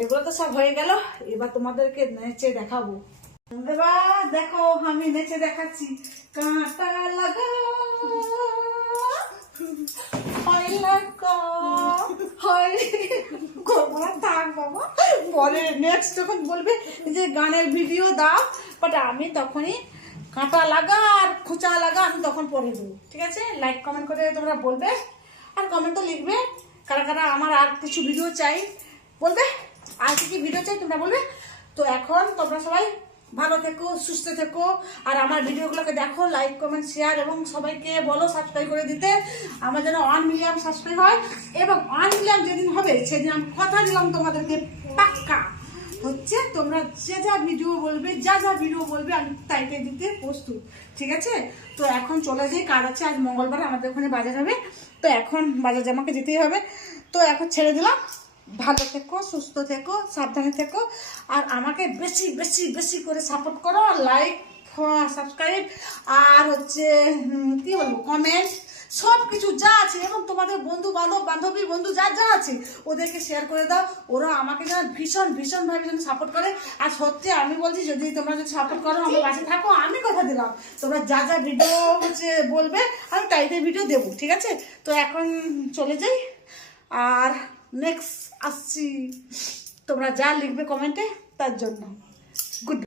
এগুলো তো সব হয়ে গেল, এবার তোমাদেরকে নেচে দেখাবো। এবার দেখো আমি নেচে দেখাচ্ছি। কাঁটা লাগা থাক বাবা, পরে নেক্সট যখন বলবে যে গানের ভিডিও দাও, বাট আমি তখনই কাঁটা লাগা আর খোঁচা লাগা আমি তখন পরে দেবো, ঠিক আছে? লাইক কমেন্ট করে তোমরা বলবে, আর কমেন্টও লিখবে কারা কারা আমার আর কিছু ভিডিও চাই বলবে, আর কি ভিডিও চাই তোমরা বলবে। তো এখন তোমরা সবাই ভালো থেকো, সুস্থ থেকো, আর আমার ভিডিওগুলোকে দেখো, লাইক কমেন্ট শেয়ার, এবং সবাইকে বলো সাবস্ক্রাইব করে দিতে, আমার যেন 1 মিলিয়ন সাবস্ক্রাইব হয়। এবং 1 মিলিয়ন যেদিন হবে সেদিন আমি কথা দিলাম তোমাদেরকে পাক্কা হচ্ছে তোমরা যে যা ভিডিও বলবে, যা যা ভিডিও বলবে আমি তাইতে দিতে প্রস্তুত, ঠিক আছে? তো এখন চলে যাই, কাজ আছে, আজ মঙ্গলবার আমাদের ওখানে বাজার হবে, তো এখন বাজার জামাকে যেতেই হবে। তো এখন ছেড়ে দিলাম, ভালো থেকো, সুস্থ থেকো, সাবধানে থেকো, আর আমাকে বেশি বেশি বেশি করে সাপোর্ট করো, লাইক সাবস্ক্রাইব আর হচ্ছে কি বলবো কমেন্ট সব কিছু যা আছে, এবং তোমাদের বন্ধু বান্ধব বান্ধবী বন্ধু যা যা আছে ওদেরকে শেয়ার করে দাও, ওরা আমাকে যেন ভীষণ ভীষণভাবে যেন সাপোর্ট করে। আর সত্যি আমি বলছি, যদি তোমরা যদি সাপোর্ট করো, আমার পাশে থাকো, আমি কথা দিলাম তোমরা যা যা ভিডিও হচ্ছে বলবে আমি তাইতে ভিডিও দেবো, ঠিক আছে? তো এখন চলে যাই, আর নেক্সট আসছি তোমরা যা লিখবে কমেন্টে তার জন্য। গুড।